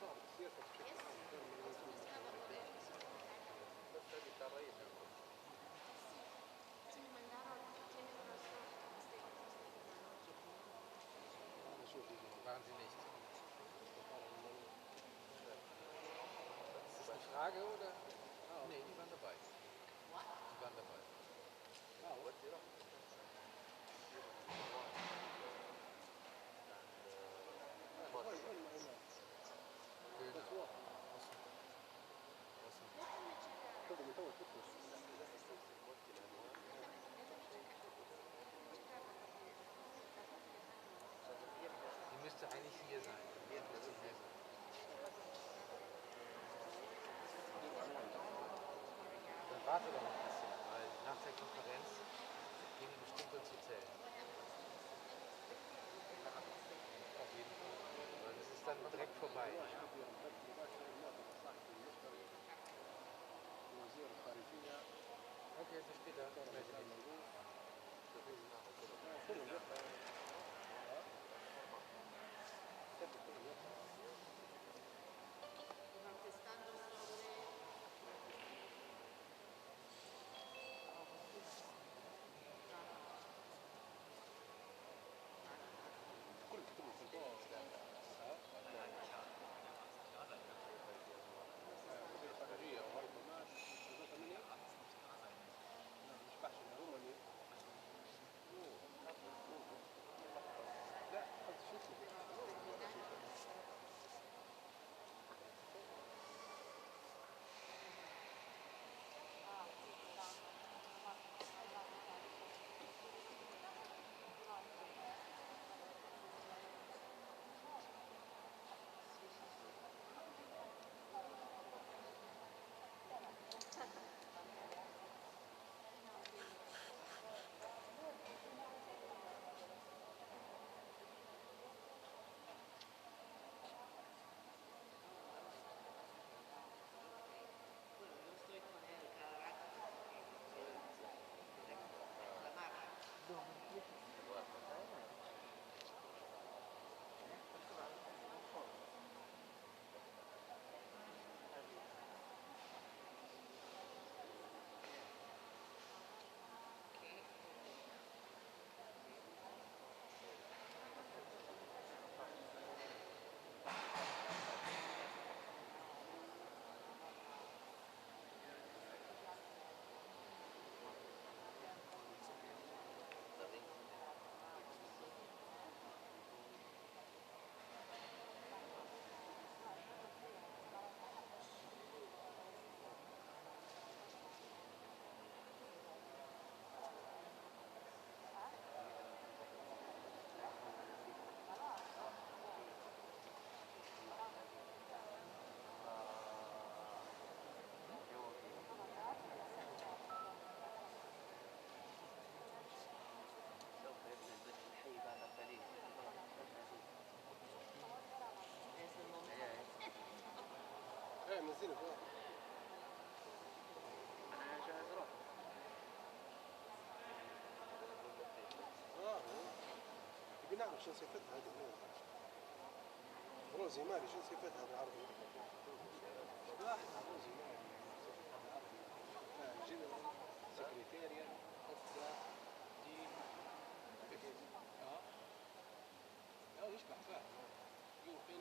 Waren Sie nicht? Ist das eine Frage oder? Nee, die waren dabei. Die waren dabei. Die müsste eigentlich hier sein. Hier müsste hier sein. Dann warte doch noch ein bisschen, weil nach der Konferenz gehen die bestimmt ins Hotel. Auf jeden Fall. Weil das ist dann direkt vorbei. Okay, bis später. Ich melde mich. منزلك انا جاهز روح تبي نعرف شو صفتها هذه روزي مالي شو صفتها بالعربي لا احنا روزي مالي صفتها بالعربي جنرال سكرتيريا قصة دي اه يشبه فاهم يمكن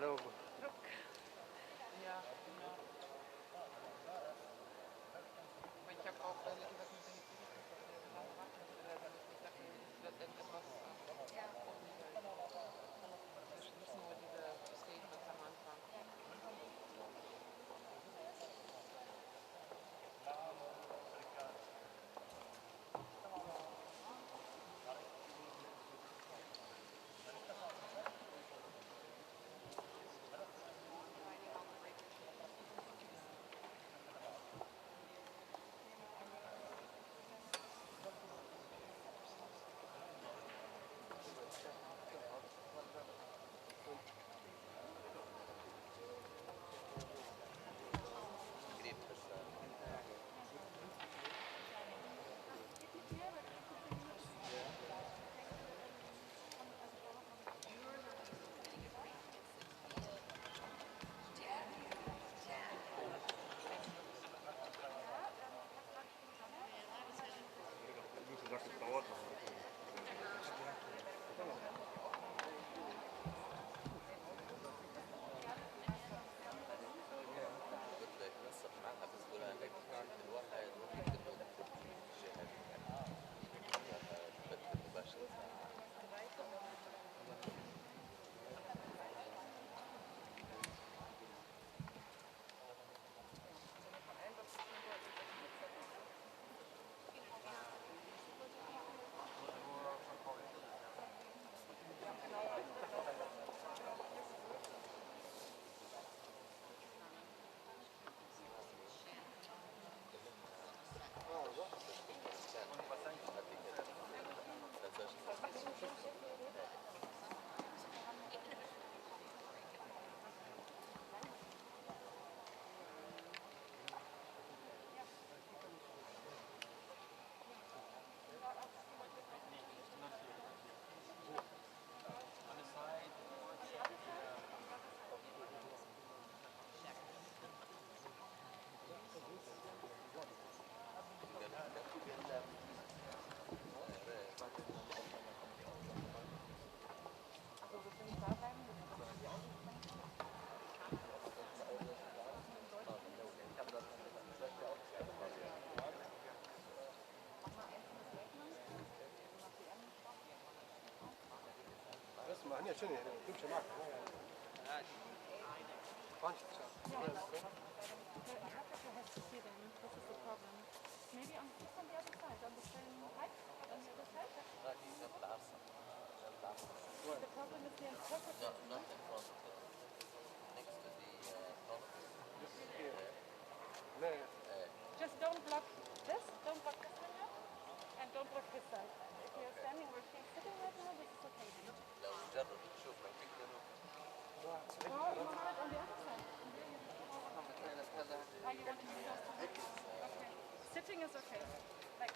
Logo. Ja, genau. Aber ich habe auch ehrlich gesagt mit den Gefühlen, dass wir lange warten müssen, weil ich dachte, es wird irgendetwas kommen, weil nicht nur diese Statements am Anfang. Du sagst, es dauert noch. اسمع هنا شنو يعني تمشي معك عادي فانش Africa has to see them. This is the problem. Maybe on just on the other side, on the same height, on the other side. The problem is the interpreters. Not in front of it. Next to the لا Just don't block this. Don't block this window, and don't block this side. If you're standing where she's sitting right now, this is okay. لو جرب تشوف لو في كده Or you want it on the other side. Oh, you want to use those? Okay. Sitting is okay. Like.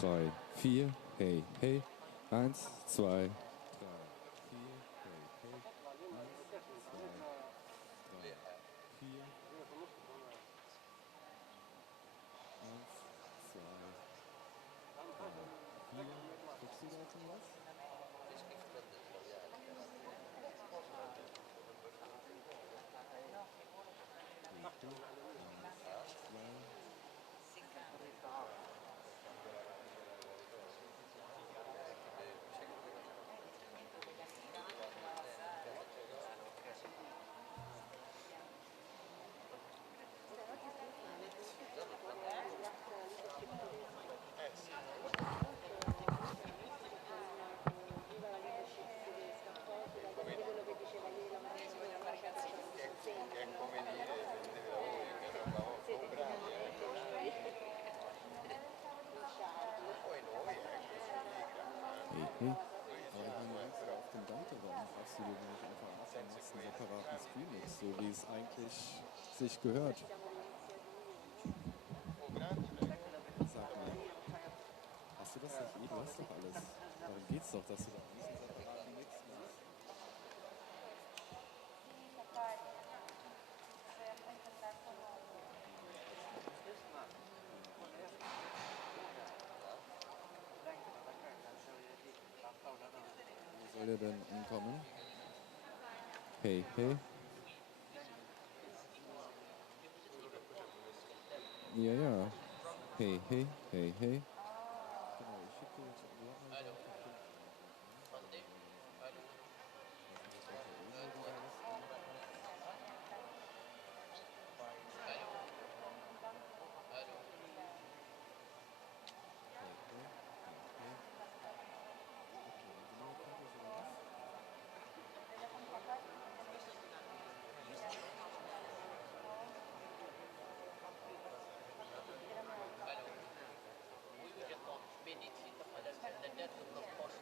3, 4, hey, hey. 1, 2, 3, 4, hey, hey. 1, 2, 3, 4, 1, 2, 3, 4. Guckst du da jetzt noch was? Hey. Aber ich meine, auf dem Danke-Raum brauchst du dir nicht einfach anfangen, machst einen separaten Stream jetzt, so wie es eigentlich sich gehört. Sag mal, hast du das nicht eh? Du hast doch alles. Darum geht's doch, dass du da diesen separaten Mix machst. Wo soll der denn ankommen? Hey, hey. Ja, ja. Hey, hey, hey, hey. Genau, ich schicke dir jetzt, wo hat man da auf den Punkt eigentlich, ne? Weiß nicht, aus welcher Ölmüll du da was gemacht hast. Hey, hey, hey, hey. Okay, dann sind wir jetzt fertig, oder was?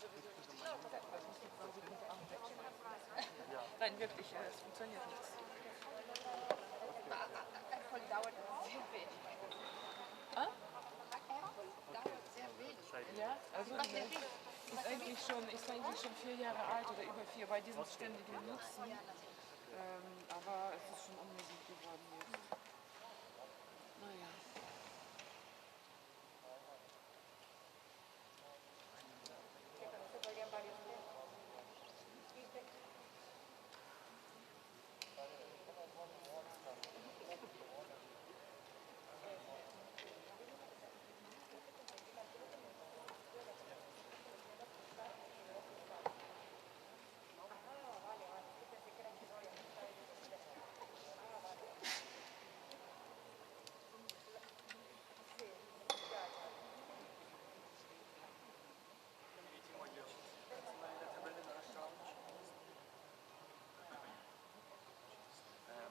sowieso nicht. Das muss jetzt quasi mit der Arm wegschmeißen. Nein, wirklich, es funktioniert nichts. Apple dauert sehr wenig. Ah? Apple dauert sehr wenig. Ja, also ist eigentlich schon 4 Jahre alt oder über 4 bei diesem ständigen Nutzen. Aber es ist schon unmöglich geworden jetzt. Naja.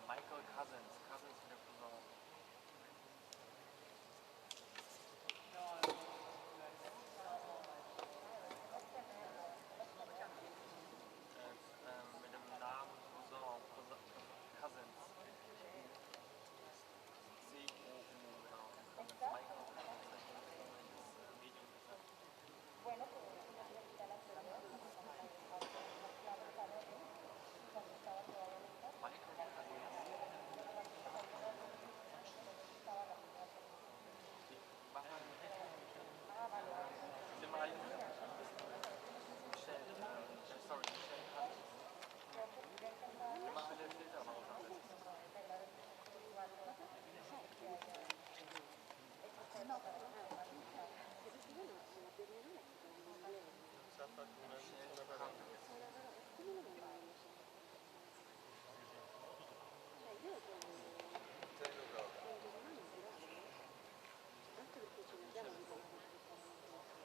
Michael Cousins in der Cousin. Mit dem Namen Cousin, Cousins. C-O-U, genau. Michael Cousins, das Medium gesagt.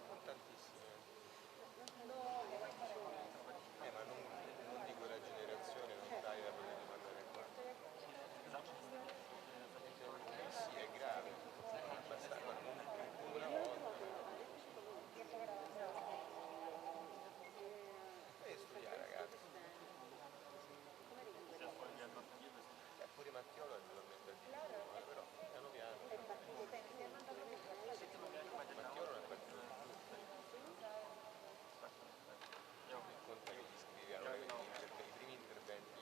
Non tantissime. Ma non dico la generazione, non dai da poter rimanere qua. Sì, è grave. Basta una volta. Devi studiare, ragazzi. Pure Mattiolo naturalmente al di però piano piano. Mattiolo non è partito di tutto. Conta che gli scrivevano i primi interventi,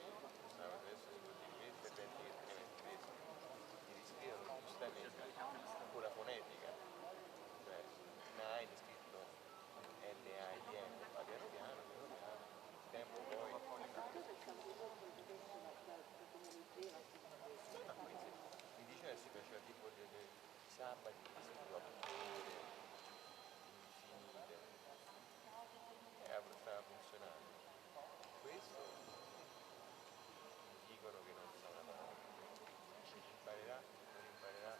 adesso si può dire, i primi interventi che teneva in tedesco, ti riscrivono giustamente con la fonetica, cioè Nine scritto N-A-I-N, ma piano piano, il tempo poi. Mi diceva si faceva tipo dei sabati che scriveva ore infinite e stava funzionando. Questo dicono che non sa una parola. Imparerà, non imparerà.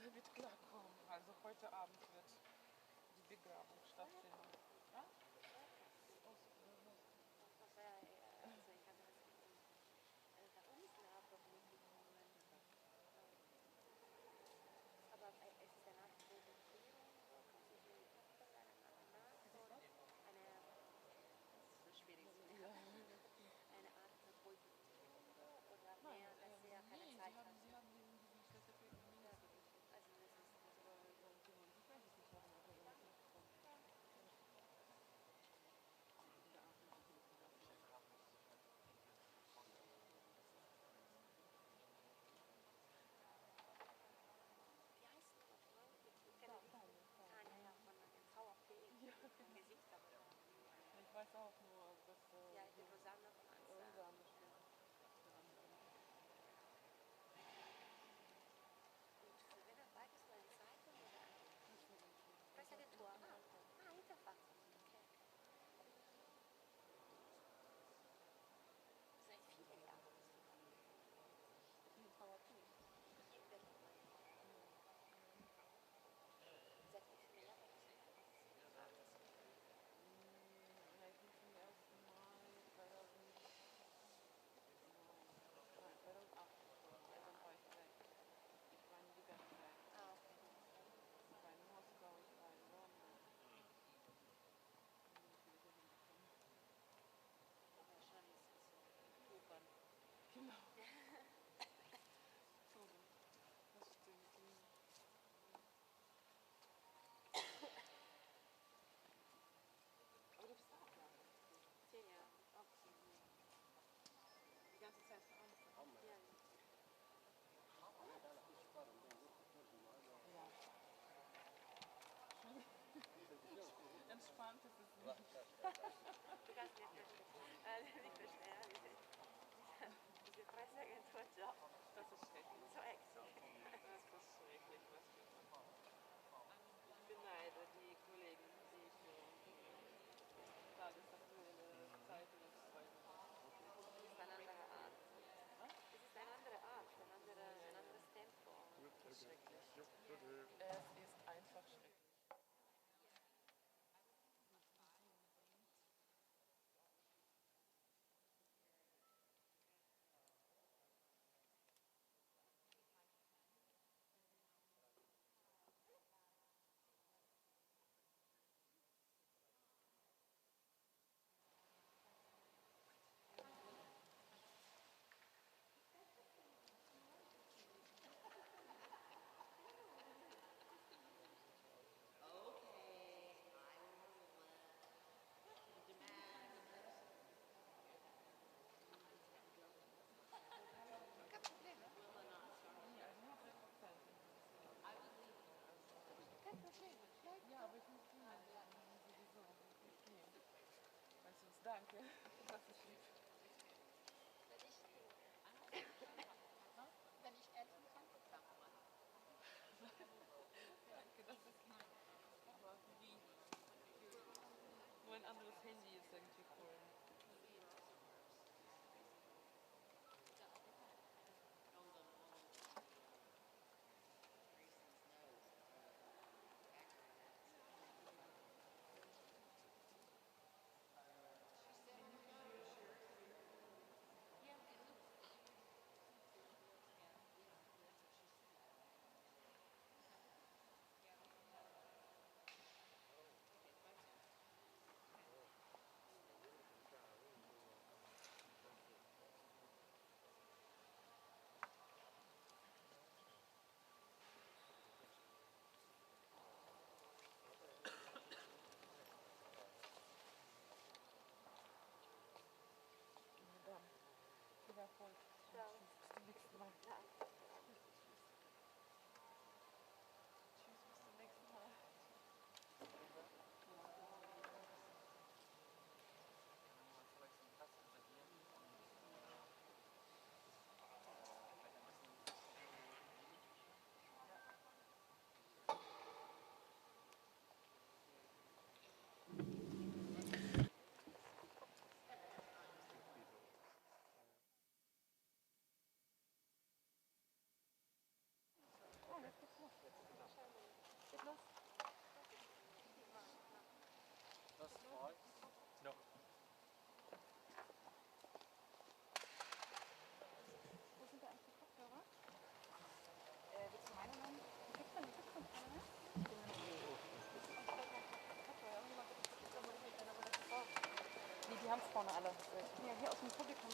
Der wird klarkommen. Also heute Abend wird die Begabung stattfinden. Ja? O sea, also ich habe das Gefühl, der Umschlaf wirklich im Moment. Aber es ist danach Orientierung, so kannst du die Tochter danach so eine, das ist so schwierig zu merken, eine Art Beutetier so oder mehr, dass sie ja keine Zeit hat. Sie haben diesen stellvertretenden Ja, Minister. also das ist Oder Orientierung. Ich weiß es nicht, warum die Person jetzt nicht gekommen ist. ja hier aus dem Publikum.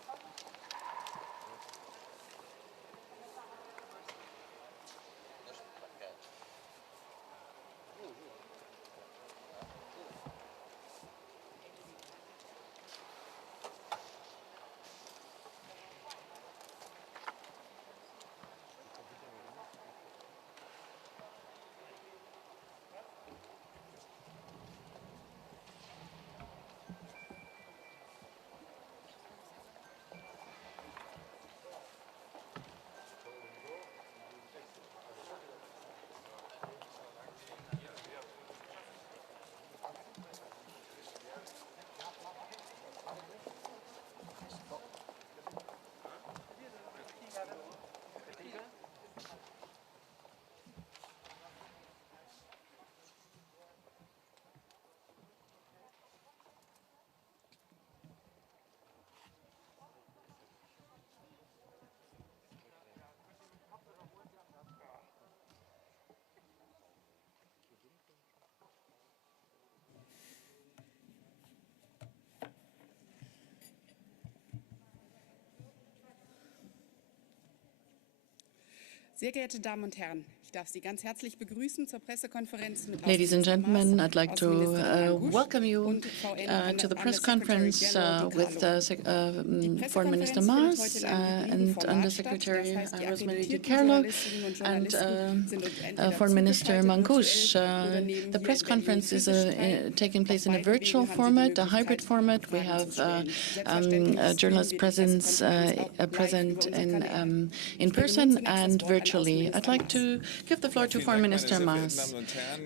Sehr geehrte Damen und Herren, ich darf Sie ganz herzlich begrüßen zur Pressekonferenz mit Ladies and gentlemen, I'd like to welcome you to the press conference with Foreign Minister Maas and Undersecretary Rosemary DiCarlo and Foreign Minister Mankush. The press conference is taking place in a virtual format, a hybrid format. We have journalists present in person and virtually. I'd like to give the floor to Foreign Minister Maas.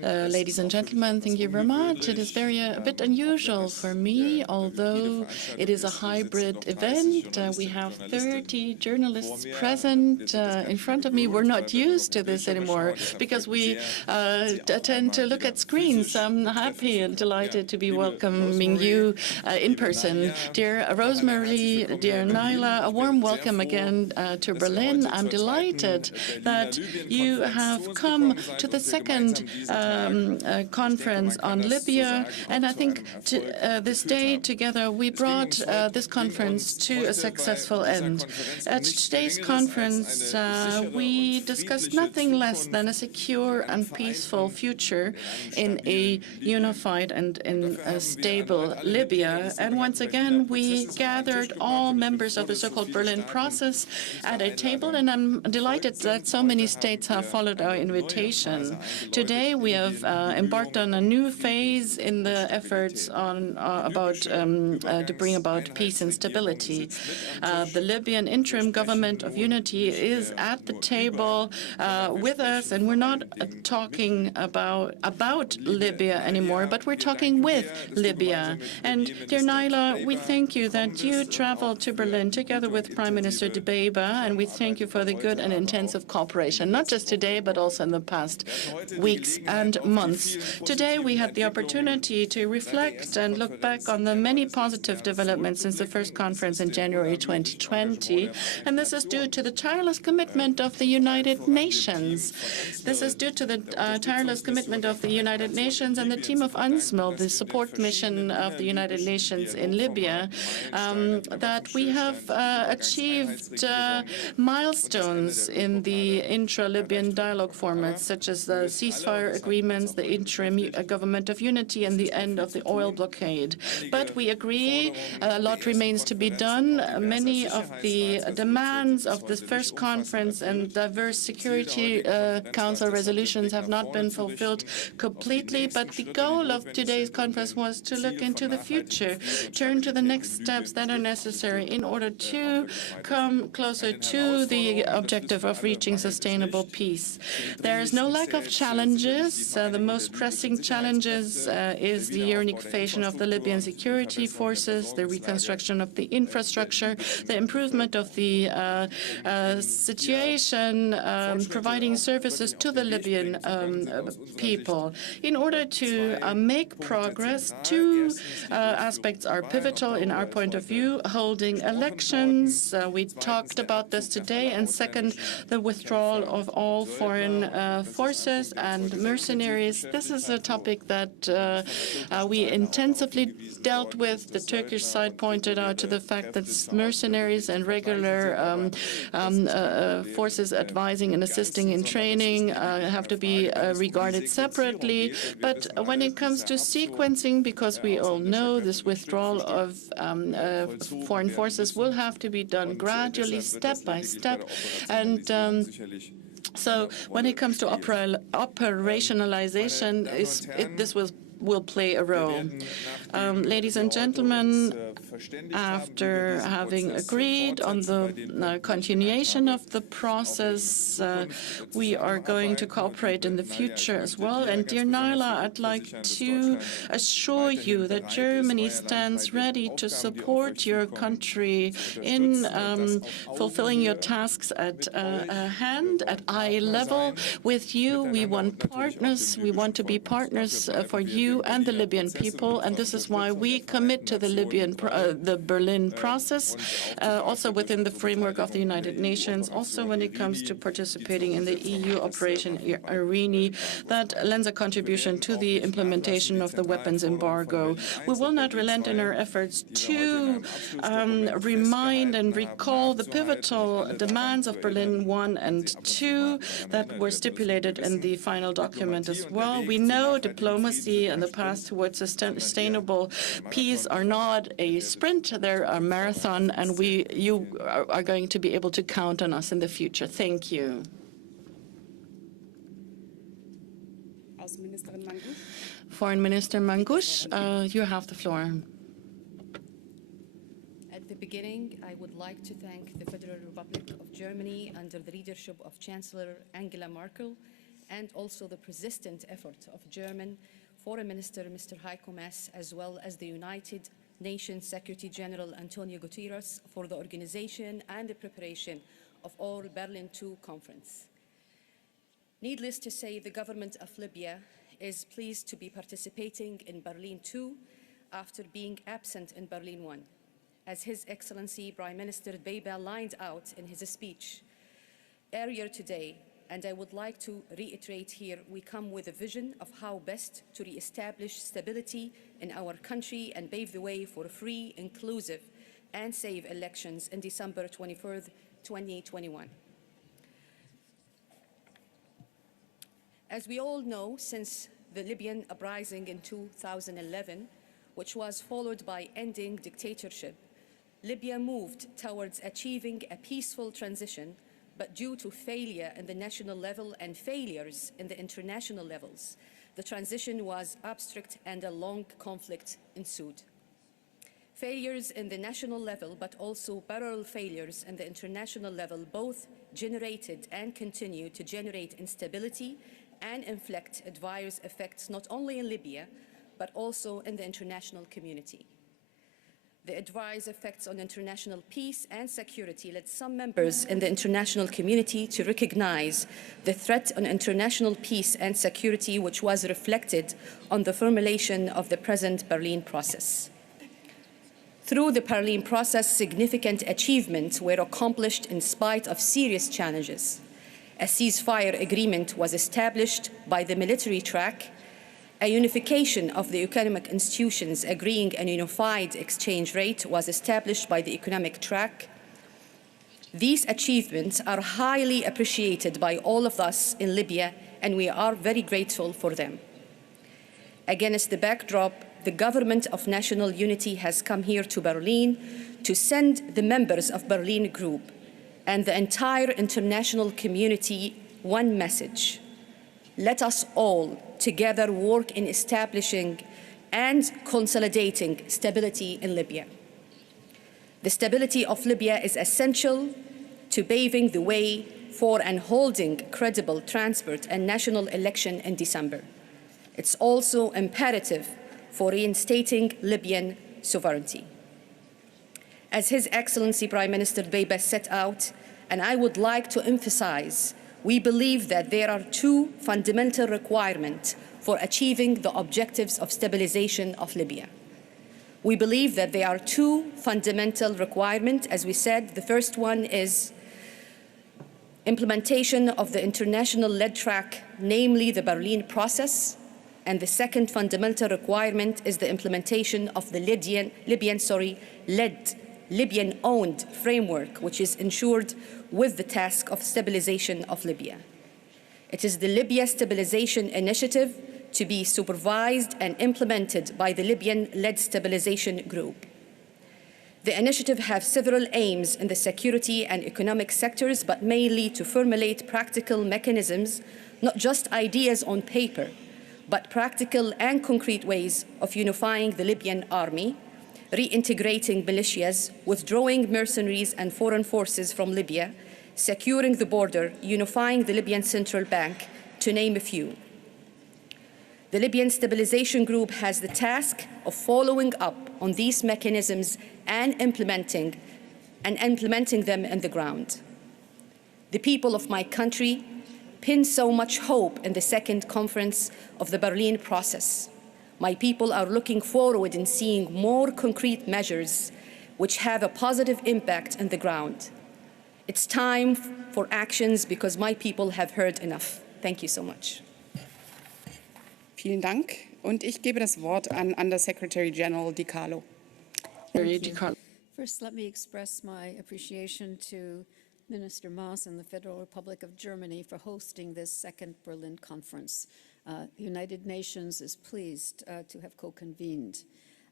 Ladies and gentlemen, thank you very much. It is a bit unusual for me, although it is a hybrid event. We have 30 journalists present in front of me. We're not used to this anymore because we tend to look at screens. I'm happy and delighted to be welcoming you in person. Dear Rosemary, dear Naila, a warm welcome again to Berlin. I'm delighted that you have come to the second conference on Libya, and I think this day together we brought this conference to a successful end. At today's conference, we discussed nothing less than a secure and peaceful future in a unified and in a stable Libya. And once again, we gathered all members of the so-called Berlin process at a table, and I'm delighted that so many states have followed our invitation. Today, we have embarked on a new phase in the efforts to bring about peace and stability. The Libyan interim government of unity is at the table with us, and we're not talking about Libya anymore, but we're talking with Libya. And dear Naila, we thank you that you traveled to Berlin together with Prime Minister Dbeibeh, and we thank you for the good and intensive cooperation, not just today, but also in the past weeks and months. Today, we had the opportunity to reflect and look back on the many positive developments since the first conference in January 2020, and this is due to the tireless commitment of the United Nations. This is due to the tireless commitment of the United Nations and the team of UNSMIL, the support mission of the United Nations in Libya, that we have achieved milestones in the intra-Libyan dialogue formats, such as the ceasefire agreements, the interim government of unity, and the end of the oil blockade. But we agree a lot remains to be done. Many of the demands of this first conference and diverse Security Council resolutions have not been fulfilled completely, but the goal of today's conference was to look into the future, turn to the next steps that are necessary in order to come closer to the objective of reaching sustainable peace. There is no lack of challenges. The most pressing challenges is the unification of the Libyan security forces, the reconstruction of the infrastructure, the improvement of the situation, providing services to the Libyan people. In order to make progress, two aspects are pivotal in our point of view: holding elections, we talked about this today, and second, the withdrawal of all foreign forces and mercenaries. This is a topic that we intensively dealt with. The Turkish side pointed out to the fact that mercenaries and regular forces advising and assisting in training have to be regarded separately. But when it comes to sequencing, because we all know this withdrawal of foreign forces will have to be done gradually, step by step. And so when it comes to operationalization, this will play a role. Ladies and gentlemen, after having agreed on the continuation of the process, we are going to cooperate in the future as well. And dear Naila, I'd like to assure you that Germany stands ready to support your country in fulfilling your tasks at hand, at eye level with you. We want partners. We want to be partners for you and the Libyan people, and this is why we commit to the Berlin process, also within the framework of the United Nations, also when it comes to participating in the EU Operation Irini that lends a contribution to the implementation of the weapons embargo. We will not relent in our efforts to remind and recall the pivotal demands of Berlin I and II that were stipulated in the final document as well. We know diplomacy and the path towards sustainable peace are not a sprint, they're a marathon, and you are going to be able to count on us in the future. Thank you. Foreign Minister Mangush, you have the floor. At the beginning, I would like to thank the Federal Republic of Germany under the leadership of Chancellor Angela Merkel, and also the persistent effort of German Foreign Minister Mr. Heiko Maas, as well as the United Nations Secretary General Antonio Guterres for the organization and the preparation of all Berlin II conference. Needless to say, the government of Libya is pleased to be participating in Berlin II after being absent in Berlin I. As His Excellency Prime Minister Beiba lined out in his speech earlier today, and I would like to reiterate here, we come with a vision of how best to re-establish stability in our country and pave the way for free, inclusive, and safe elections in December 23rd, 2021. As we all know, since the Libyan uprising in 2011, which was followed by ending dictatorship, Libya moved towards achieving a peaceful transition, but due to failure in the national level and failures in the international levels, the transition was abstract and a long conflict ensued. Failures in the national level, but also parallel failures in the international level, both generated and continue to generate instability and inflict adverse effects not only in Libya, but also in the international community. The adverse effects on international peace and security led some members in the international community to recognize the threat on international peace and security, which was reflected on the formulation of the present Berlin process. Through the Berlin process, significant achievements were accomplished in spite of serious challenges. A ceasefire agreement was established by the military track. A unification of the economic institutions agreeing a unified exchange rate was established by the economic track. These achievements are highly appreciated by all of us in Libya, and we are very grateful for them. Against the backdrop, the Government of National Unity has come here to Berlin to send the members of Berlin Group and the entire international community one message. Let us all together work in establishing and consolidating stability in Libya. The stability of Libya is essential to paving the way for and holding credible, transparent, and national election in December. It's also imperative for reinstating Libyan sovereignty. As His Excellency Prime Minister Beiba set out, and I would like to emphasize, we believe that there are two fundamental requirements for achieving the objectives of stabilization of Libya. We believe that there are two fundamental requirements. As we said, the first one is implementation of the international-led track, namely the Berlin process, and the second fundamental requirement is the implementation of the Libyan-owned framework, which is ensured with the task of stabilization of Libya. It is the Libya Stabilization Initiative to be supervised and implemented by the Libyan-led stabilization group. The initiative has several aims in the security and economic sectors, but mainly to formulate practical mechanisms, not just ideas on paper, but practical and concrete ways of unifying the Libyan army, reintegrating militias, withdrawing mercenaries and foreign forces from Libya, securing the border, unifying the Libyan Central Bank, to name a few. The Libyan Stabilization Group has the task of following up on these mechanisms and implementing them on the ground. The people of my country pin so much hope in the second conference of the Berlin process. My people are looking forward in seeing more concrete measures which have a positive impact on the ground. It's time for actions because my people have heard enough. Thank you so much. Vielen Dank. Und ich gebe das Wort an Under-Secretary General Di Carlo. First, let me express my appreciation to Minister Maas and the Federal Republic of Germany for hosting this second Berlin conference. The United Nations is pleased to have co-convened.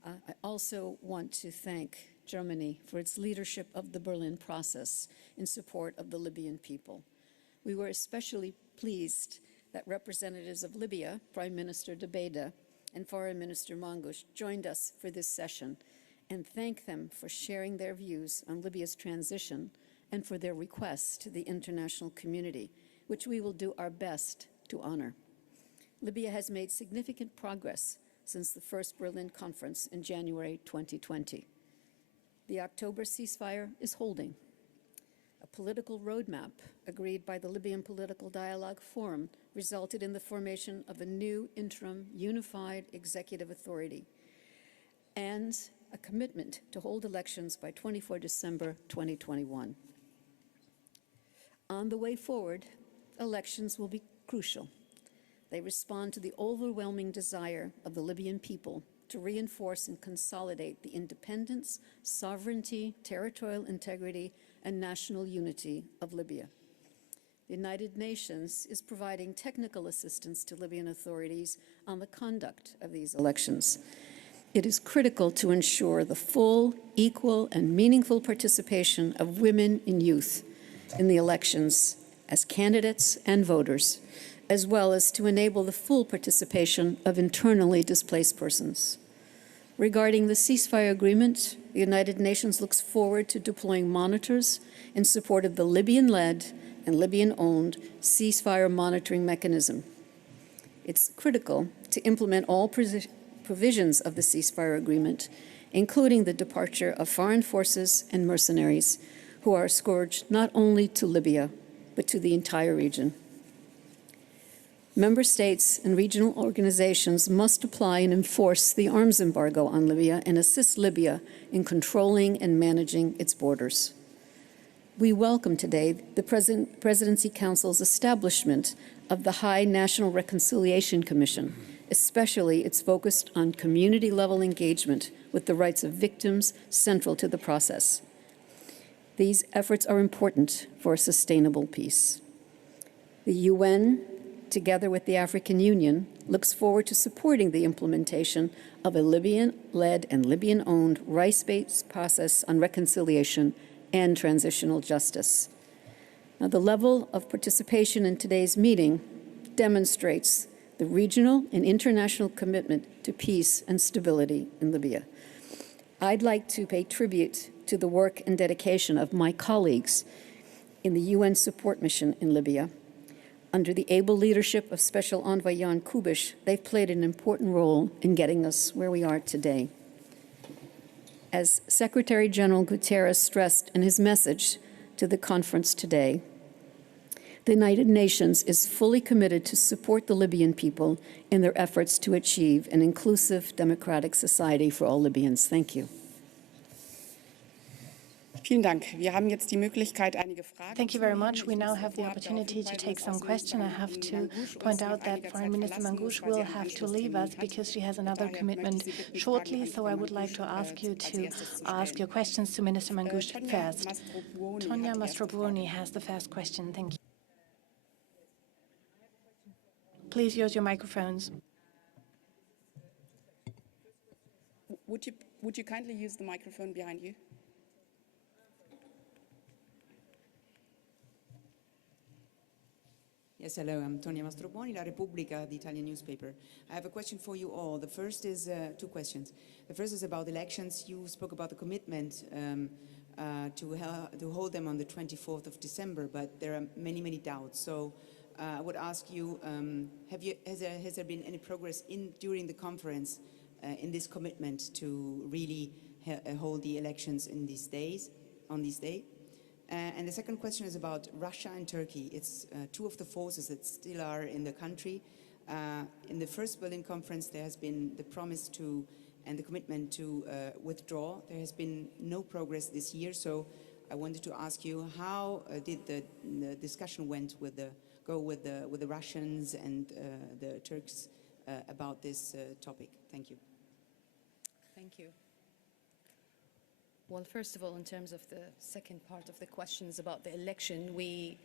I also want to thank Germany for its leadership of the Berlin process in support of the Libyan people. We were especially pleased that representatives of Libya, Prime Minister Dbeida and Foreign Minister Mangush, joined us for this session, and thank them for sharing their views on Libya's transition and for their requests to the international community, which we will do our best to honor. Libya has made significant progress since the first Berlin conference in January 2020. The October ceasefire is holding. A political roadmap agreed by the Libyan Political Dialogue Forum resulted in the formation of a new interim unified executive authority and a commitment to hold elections by 24 December 2021. On the way forward, elections will be crucial. They respond to the overwhelming desire of the Libyan people to reinforce and consolidate the independence, sovereignty, territorial integrity, and national unity of Libya. The United Nations is providing technical assistance to Libyan authorities on the conduct of these elections. It is critical to ensure the full, equal, and meaningful participation of women and youth in the elections as candidates and voters, as well as to enable the full participation of internally displaced persons. Regarding the ceasefire agreement, the United Nations looks forward to deploying monitors in support of the Libyan-led and Libyan-owned ceasefire monitoring mechanism. It's critical to implement all provisions of the ceasefire agreement, including the departure of foreign forces and mercenaries who are a scourge not only to Libya, but to the entire region. Member states and regional organizations must apply and enforce the arms embargo on Libya and assist Libya in controlling and managing its borders. We welcome today the Presidency Council's establishment of the High National Reconciliation Commission, especially its focus on community-level engagement with the rights of victims central to the process. These efforts are important for a sustainable peace. The UN, together with the African Union, looks forward to supporting the implementation of a Libyan-led and Libyan-owned rights-based process on reconciliation and transitional justice. Now, the level of participation in today's meeting demonstrates the regional and international commitment to peace and stability in Libya. I'd like to pay tribute to the work and dedication of my colleagues in the UN support mission in Libya. Under the able leadership of Special Envoy Jan Kubiš, they've played an important role in getting us where we are today. As Secretary General Guterres stressed in his message to the conference today, the United Nations is fully committed to support the Libyan people in their efforts to achieve an inclusive, democratic society for all Libyans. Thank you. Vielen Dank. Wir haben jetzt die Möglichkeit, einige Fragen Thank you zu very nehmen. much. Ich We muss now have the vorab darauf opportunity to hinweisen, take dass some question. I have to Mangoush point uns nach out that einiger Foreign Zeit Minister verlassen muss, Mangoush weil sie will einen have to leave us Anschlusstermin hat. because she has another Daher möchte commitment ich Sie bitten, shortly, Fragen an so Frau I would like Mangoush, to ask you als to erstes zu ask your stellen. questions to Minister Mangoush Tonia first. Mastrobuoni Tonya hat die erste Mastrobuoni Frage. has the first question. Thank you. Please use your microphones. Would you kindly use the microphone behind you? Yes, hello, I'm Tonia Mastrobuoni, La Repubblica, the Italian newspaper. I have a question for you all. The first is, two questions. The first is about elections. You spoke about the commitment to hold them on the 24th of December, but there are many, many doubts. So I would ask you, has there been any progress during the conference in this commitment to really hold the elections in these days, on this day? And the second question is about Russia and Turkey. It's two of the forces that still are in the country. In the first Berlin conference, there has been the promise to and the commitment to withdraw. There has been no progress this year, so I wanted to ask you, how did the discussion go with the Russians and the Turks about this topic? Thank you. Thank you. Well, first of all, in terms of the second part of the questions about the election, we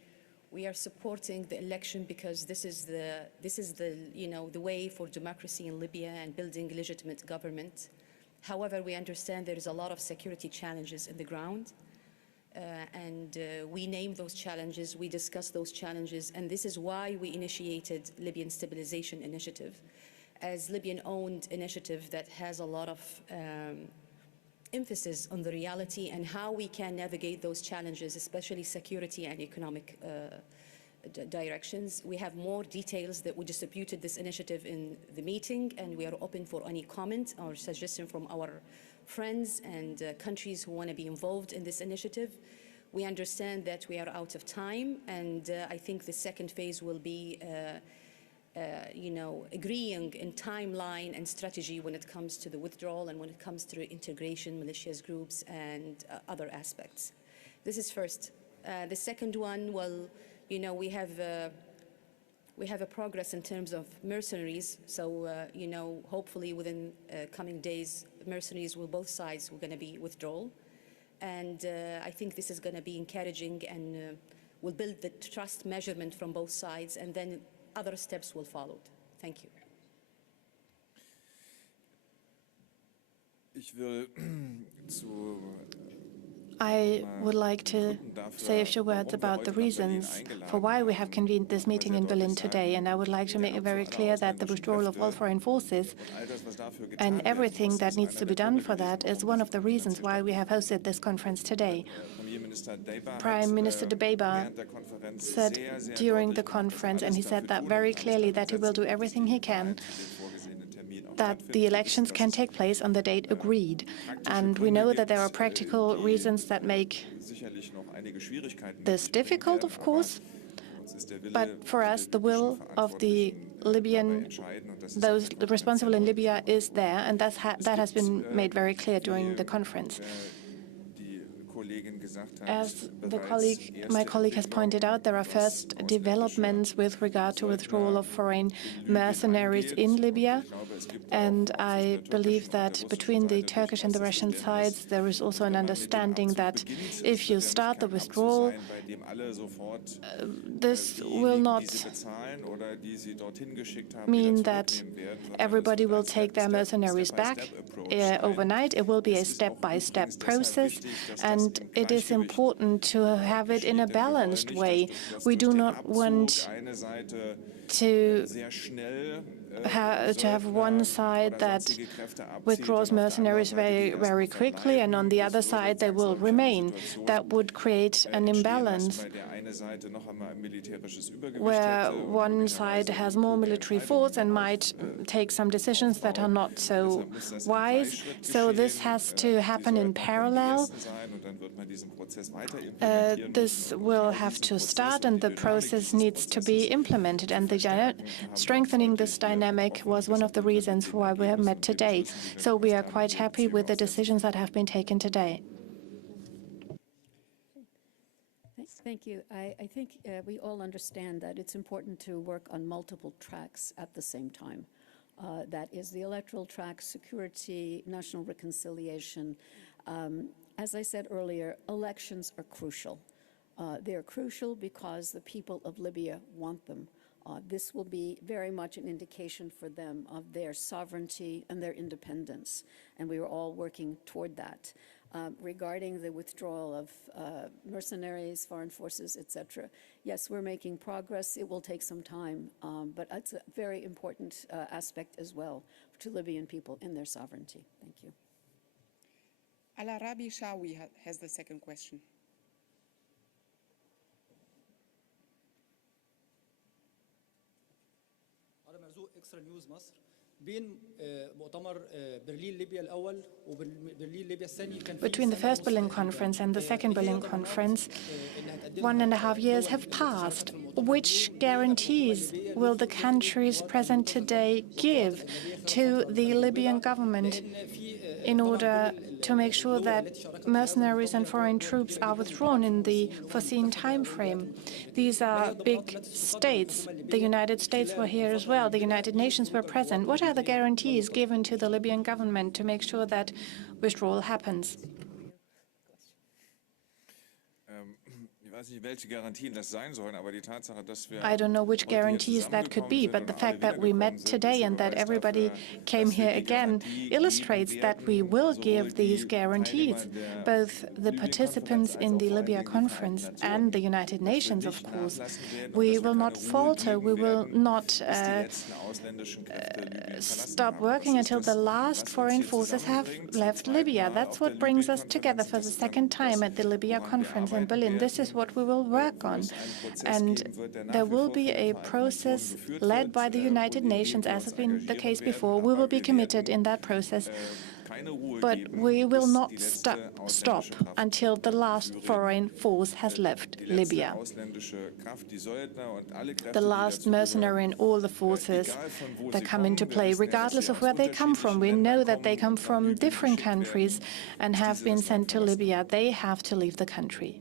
are supporting the election because this is the way for democracy in Libya and building a legitimate government. However, we understand there is a lot of security challenges in the ground, and we name those challenges, we discuss those challenges, and this is why we initiated Libyan Stabilization Initiative, as Libyan-owned initiative that has a lot of emphasis on the reality and how we can navigate those challenges, especially security and economic directions. We have more details that we distributed this initiative in the meeting, and we are open for any comment or suggestion from our friends and countries who want to be involved in this initiative. We understand that we are out of time, and I think the second phase will be agreeing in timeline and strategy when it comes to the withdrawal and when it comes to integration, militias groups, and other aspects. This is first. The second one, well, we have a progress in terms of mercenaries. So, hopefully within coming days, mercenaries will both sides will going to be withdrawal. And I think this is going to be encouraging and will build the trust measurement from both sides, and then other steps will follow. Thank you. I would like to say a few words about the reasons for why we have convened this meeting in Berlin today, and I would like to make it very clear that the withdrawal of all foreign forces and everything that needs to be done for that is one of the reasons why we have hosted this conference today. Prime Minister Dbeibah said during the conference, and he said that very clearly, that he will do everything he can that the elections can take place on the date agreed. And we know that there are practical reasons that make this difficult, of course. But for us, the will of the Libyan, those responsible in Libya, is there, and that has been made very clear during the conference. As my colleague has pointed out, there are first developments with regard to withdrawal of foreign mercenaries in Libya. And I believe that between the Turkish and the Russian sides, there is also an understanding that if you start the withdrawal, this will not mean that everybody will take their mercenaries back overnight. It will be a step-by-step process, and it is important to have it in a balanced way. We do not want to have one side that withdraws mercenaries very, very quickly, and on the other side they will remain. That would create an imbalance where one side has more military force and might take some decisions that are not so wise. So this has to happen in parallel. This will have to start, and the process needs to be implemented. And strengthening this dynamic was one of the reasons for why we have met today. So we are quite happy with the decisions that have been taken today. Thank you. I think we all understand that it's important to work on multiple tracks at the same time. That is the electoral track, security, national reconciliation. As I said earlier, elections are crucial. They're crucial because the people of Libya want them. This will be very much an indication for them of their sovereignty and their independence, and we are all working toward that. Regarding the withdrawal of mercenaries, foreign forces, etc., yes, we're making progress. It will take some time, but it's a very important aspect as well to Libyan people in their sovereignty. Thank you. Al-Arabi Shawi has the second question. اكسترا نيوز مصر بين مؤتمر برلين ليبيا الاول وبرلين ليبيا الثاني كان Between the first Berlin conference and the second Berlin conference, 1.5 years have passed. Which guarantees will the countries present today give to the Libyan government in order to make sure that mercenaries and foreign troops are withdrawn in the foreseen time frame? These are big states. The United States were here as well. The United Nations were present. What are the guarantees given to the Libyan government to make sure that withdrawal happens? I don't know which guarantees that could be, but the fact that we met today and that everybody came here again illustrates that we will give these guarantees. Both the participants in the Libya conference and the United Nations, of course. We will not falter. We will not stop working until the last foreign forces have left Libya. That's what brings us together for the second time at the Libya conference in Berlin. This is what we will work on. And there will be a process led by the United Nations, as has been the case before. We will be committed in that process. But we will not stop until the last foreign force has left Libya. The last mercenary and all the forces that come into play, regardless of where they come from. We know that they come from different countries and have been sent to Libya. They have to leave the country.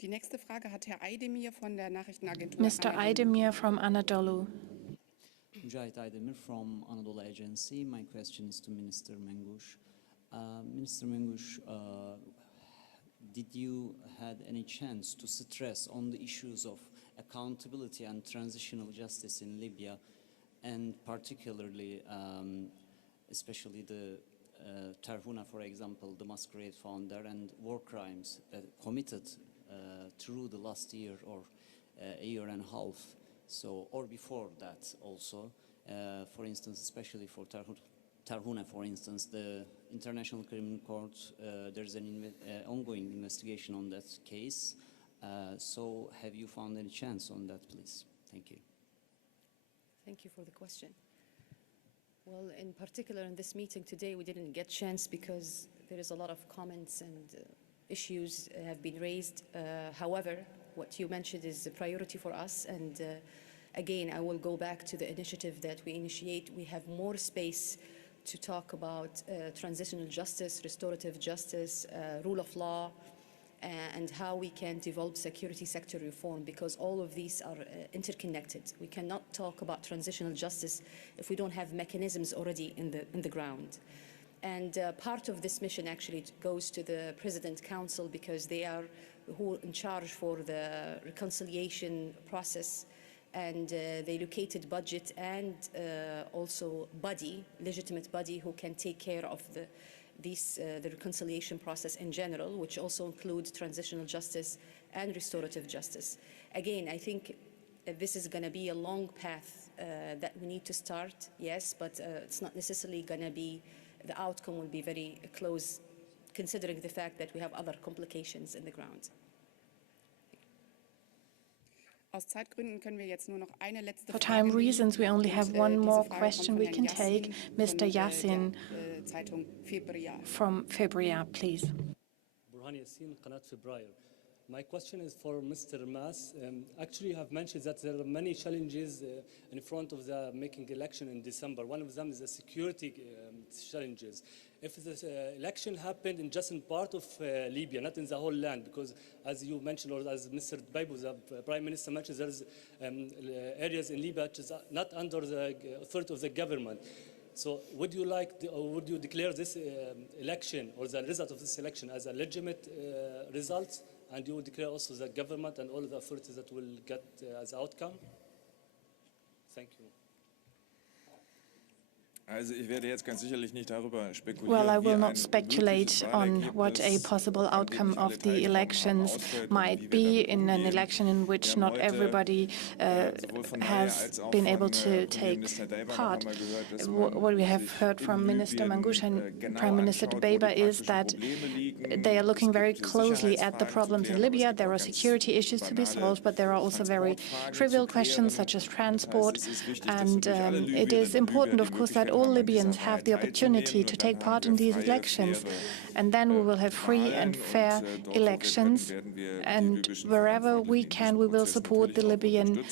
Die nächste Frage hat Herr Eidemir von der Nachrichtenagentur Mr. Eidemir from Anadolu. Mücahit Aydemir from Anadolu Agency. My question is to Minister Menguş. Minister Menguş, did you had any chance to stress on the issues of accountability and transitional justice in Libya, and particularly, especially the Tarhuna, for example, the masquerade founder, and war crimes that committed through the last year or a year and a half, so, or before that also, for instance, especially for Tarhuna, for instance, the International Criminal Court, there's an ongoing investigation on that case. So have you found any chance on that, please? Thank you. Thank you for the question. Well, in particular in this meeting today, we didn't get chance because there is a lot of comments and issues have been raised. However, what you mentioned is a priority for us, and again, I will go back to the initiative that we initiate. We have more space to talk about transitional justice, restorative justice, rule of law, and how we can develop security sector reform, because all of these are interconnected. We cannot talk about transitional justice if we don't have mechanisms already in the ground. And part of this mission actually goes to the President Council, because they are who are in charge for the reconciliation process, and they allocated budget and also body, legitimate body, who can take care of the reconciliation process in general, which also includes transitional justice and restorative justice. Again, I think this is going to be a long path that we need to start, yes, but it's not necessarily going to be, the outcome will be very close, considering the fact that we have other complications in the ground. For time reasons, we only have one more question we can take. Mr. Yassin from February, please. My question is for Mr. Mas. Actually, you have mentioned that there are many challenges in front of the making election in December. One of them is the security challenges. if this election happened in just in part of Libya, not in the whole land, because as you mentioned, or as Mr. Baibu, the Prime Minister mentioned, there's areas in Libya which is not under the authority of the government. So would you like, or would you declare this election or the result of this election as a legitimate result, and you would declare also the government and all the authorities that will get as outcome? Thank you. Well, I will not speculate on what a possible outcome of the elections might be in an election in which not everybody has been able to take part. What we have heard from Minister Mangush and Prime Minister Dbeibeh is that they are looking very closely at the problems in Libya. There are security issues to be solved, but there are also very trivial questions such as transport. And it is important, of course, that all Libyans have the opportunity to take part in these elections. And then we will have free and fair elections. And wherever we can, we will support the Libyan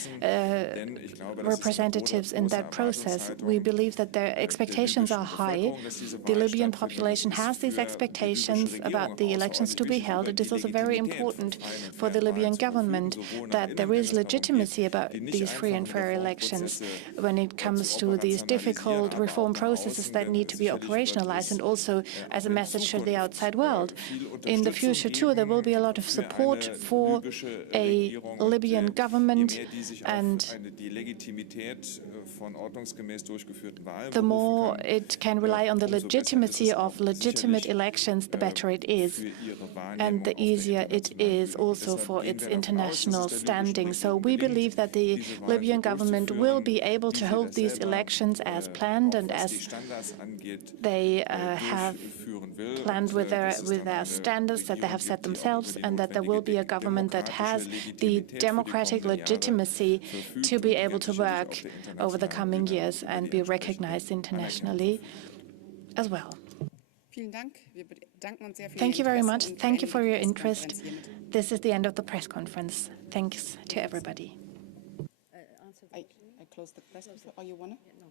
representatives in that process. We believe that their expectations are high. The Libyan population has these expectations about the elections to be held. It is also very important for the Libyan government that there is legitimacy about these free and fair elections when it comes to these difficult reform processes that need to be operationalized, and also as a message to the outside world. In the future, too, there will be a lot of support for a Libyan government, and the more it can rely on the legitimacy of legitimate elections, the better it is, and the easier it is also for its international standing. So we believe that the Libyan government will be able to hold these elections as planned and as they have planned with their standards that they have set themselves, and that there will be a government that has the democratic legitimacy to be able to work over the coming years and be recognized internationally as well. Thank you very much. Thank you for your interest. This is the end of the press conference. Thanks to everybody. I close the press conference. Oh, you want to? No.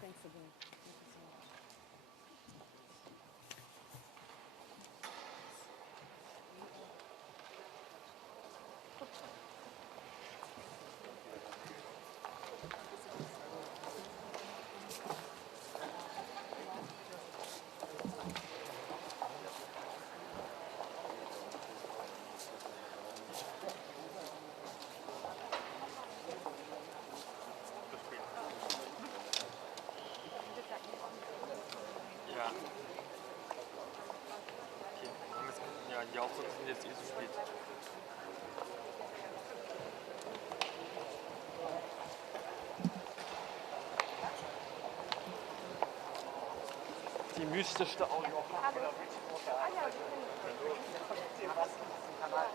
Thanks again. Thank you so much. Ja. Okay. Ja, die Auftritte sind jetzt eh zu spät. Die mystischste Audioaufnahme. Kanal